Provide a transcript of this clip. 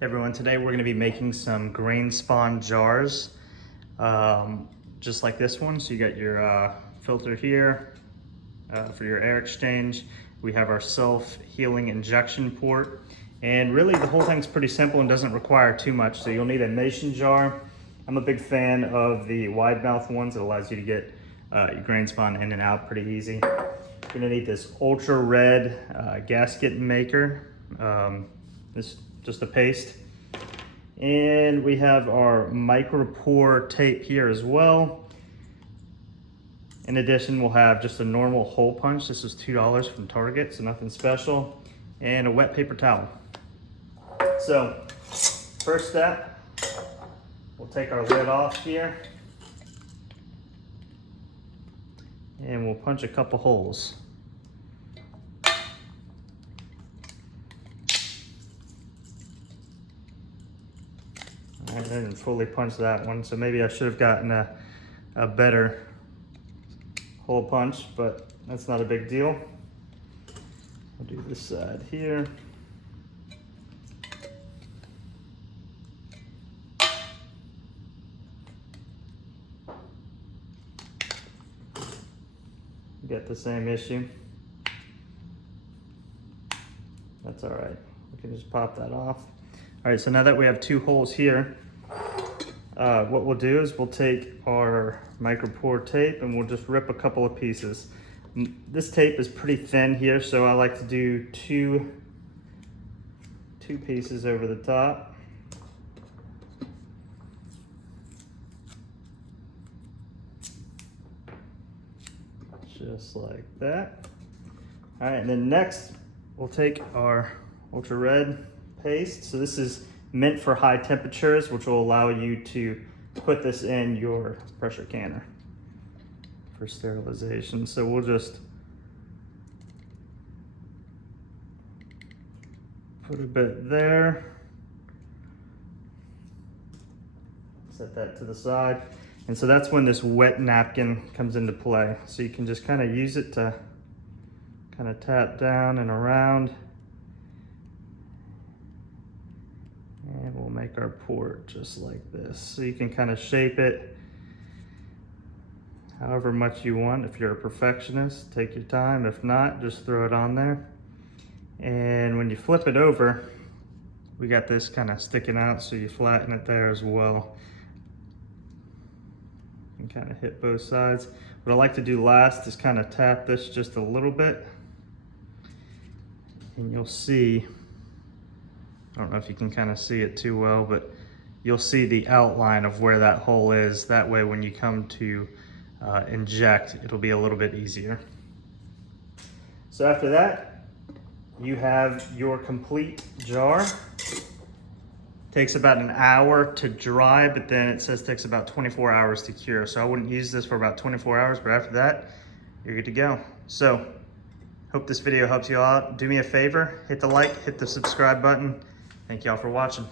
Hey everyone, today we're going to be making some grain spawn jars, just like this one. So you got your filter here for your air exchange. We have our self-healing injection port, and really the whole thing's pretty simple and doesn't require too much. So you'll need a mason jar. I'm a big fan of the wide mouth ones. It allows you to get your grain spawn in and out pretty easy. You're going to need this ultra red gasket maker. This just a paste, and we have our Micropore tape here as well. In addition, we'll have just a normal hole punch. This is $2 from Target, so nothing special, and a wet paper towel. So first step, we'll take our lid off here and we'll punch a couple holes. I didn't fully punch that one, so maybe I should have gotten a better hole punch, but that's not a big deal. I'll do this side here. Get the same issue. That's all right. We can just pop that off. All right, so now that we have two holes here, what we'll do is we'll take our Micropore tape and we'll just rip a couple of pieces. This tape is pretty thin here, so I like to do two pieces over the top. Just like that. All right, and then next we'll take our ultra red paste. So this is meant for high temperatures, which will allow you to put this in your pressure canner for sterilization. So we'll just put a bit there, set that to the side. And so that's when this wet napkin comes into play. So you can just kind of use it to kind of tap down and around. And we'll make our port just like this. So you can kind of shape it however much you want. If you're a perfectionist, take your time. If not, just throw it on there. And when you flip it over, we got this kind of sticking out, so you flatten it there as well. And kind of hit both sides. What I like to do last is kind of tap this just a little bit. And you'll see, I don't know if you can kind of see it too well, but you'll see the outline of where that hole is. That way when you come to inject, it'll be a little bit easier. So after that, you have your complete jar. Takes about an hour to dry, but then it says it takes about 24 hours to cure. So I wouldn't use this for about 24 hours, but after that, you're good to go. So hope this video helps you out. Do me a favor, hit the like, hit the subscribe button. Thank y'all for watching.